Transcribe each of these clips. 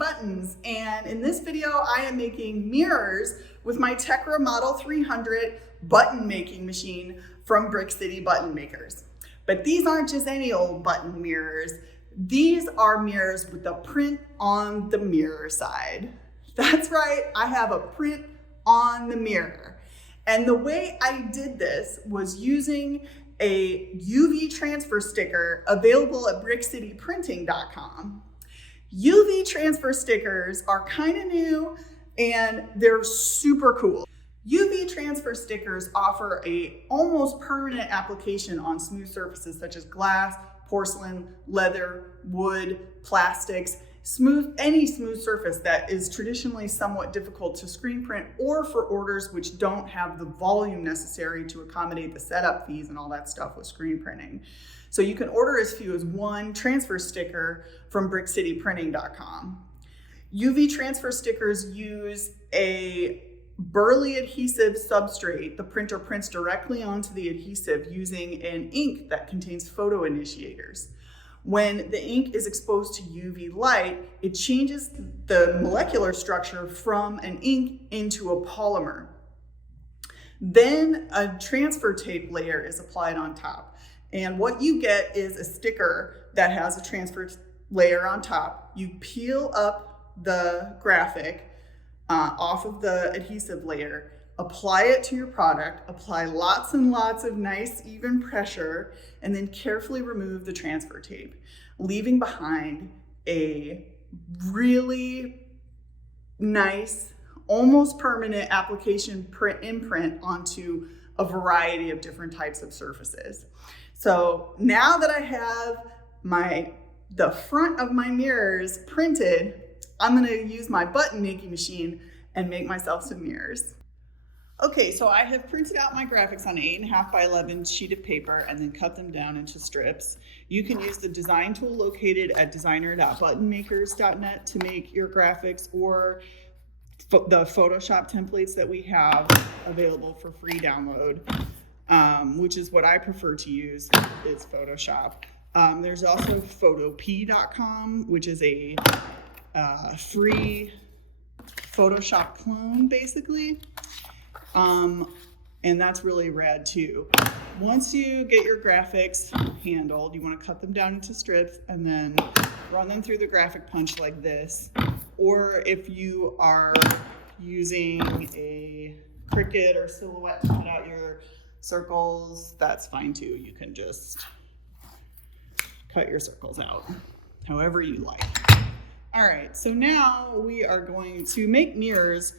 Buttons, and in this video I am making mirrors with my Tecra Model 300 button making machine from Brick City Button Makers. But these aren't just any old button mirrors. These are mirrors with the print on the mirror side. That's right, I have a print on the mirror. And the way I did this was using a UV transfer sticker available at brickcityprinting.com. UV transfer stickers are kind of new and they're super cool. UV transfer stickers offer a almost permanent application on smooth surfaces such as glass, porcelain, leather, wood, plastics, any smooth surface that is traditionally somewhat difficult to screen print, or for orders which don't have the volume necessary to accommodate the setup fees and all that stuff with screen printing. So you can order as few as one transfer sticker from brickcityprinting.com. UV transfer stickers use a burley adhesive substrate. The printer prints directly onto the adhesive using an ink that contains photo initiators. When the ink is exposed to UV light, it changes the molecular structure from an ink into a polymer. Then a transfer tape layer is applied on top. And what you get is a sticker that has a transfer layer on top. You peel up the graphic off of the adhesive layer, apply it to your product, apply lots and lots of nice even pressure, and then carefully remove the transfer tape, leaving behind a really nice, almost permanent application imprint onto a variety of different types of surfaces. So now that I have the front of my mirrors printed, I'm gonna use my button making machine and make myself some mirrors. Okay, so I have printed out my graphics on an 8.5 by 11 sheet of paper and then cut them down into strips. You can use the design tool located at designer.buttonmakers.net to make your graphics, or the Photoshop templates that we have available for free download, which is what I prefer to use, is Photoshop. There's also photop.com, which is a free Photoshop clone, basically. And that's really rad too. Once you get your graphics handled, you want to cut them down into strips and then run them through the graphic punch like this. Or if you are using a Cricut or Silhouette to cut out your circles, that's fine too. You can just cut your circles out however you like. All right, so now we are going to make mirrors.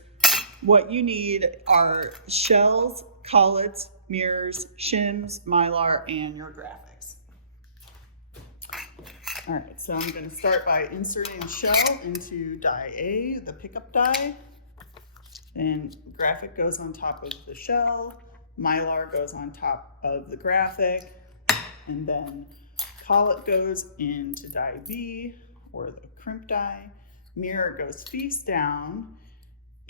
What you need are shells, collets, mirrors, shims, mylar, and your graphics. All right, so I'm going to start by inserting a shell into die A, the pickup die. Then graphic goes on top of the shell, mylar goes on top of the graphic, and then collet goes into die B, or the crimp die. Mirror goes face down.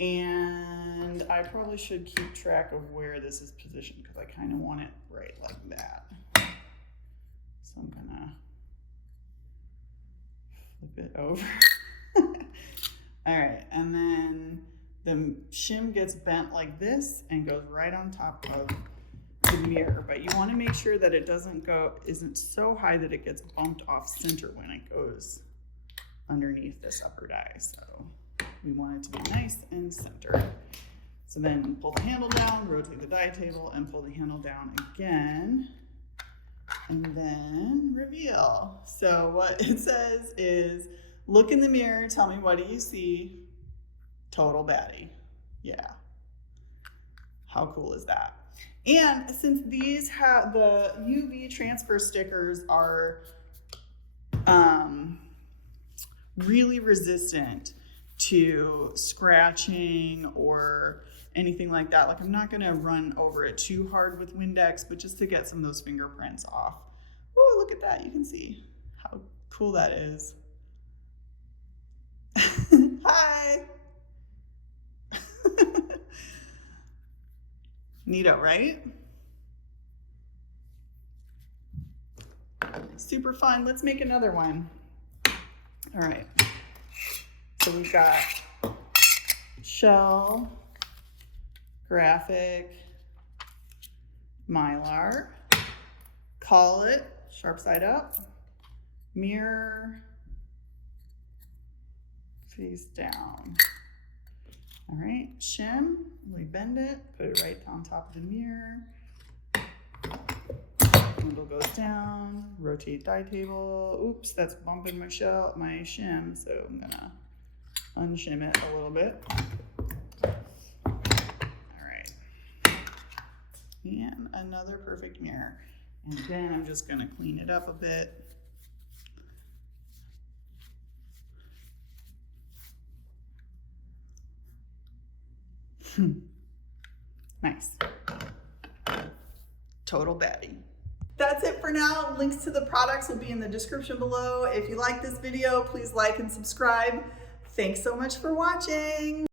And I probably should keep track of where this is positioned because I kind of want it right like that. So I'm gonna flip it over. All right, and then the shim gets bent like this and goes right on top of the mirror, but you want to make sure that it isn't so high that it gets bumped off center when it goes underneath this upper die. So we want it to be nice and centered. So then pull the handle down, rotate the die table, and pull the handle down again, and then reveal. So what it says is, look in the mirror, tell me, what do you see? Total baddie. Yeah. How cool is that? And since these have the UV transfer stickers are really resistant to scratching or anything like that. Like, I'm not gonna run over it too hard with Windex, but just to get some of those fingerprints off. Oh, look at that, you can see how cool that is. Hi. Neato, right? Super fun. Let's make another one. All right. So we've got shell, graphic, Mylar, call it, sharp side up, mirror, face down. All right, shim, we bend it, put it right on top of the mirror. Handle goes down, rotate die table. Oops, that's bumping my shim, so I'm gonna unshim it a little bit. All right, and another perfect mirror. And then I'm just gonna clean it up a bit. Nice. Total baddie. That's it for now. Links to the products will be in the description below. If you like this video, please like and subscribe. Thanks so much for watching.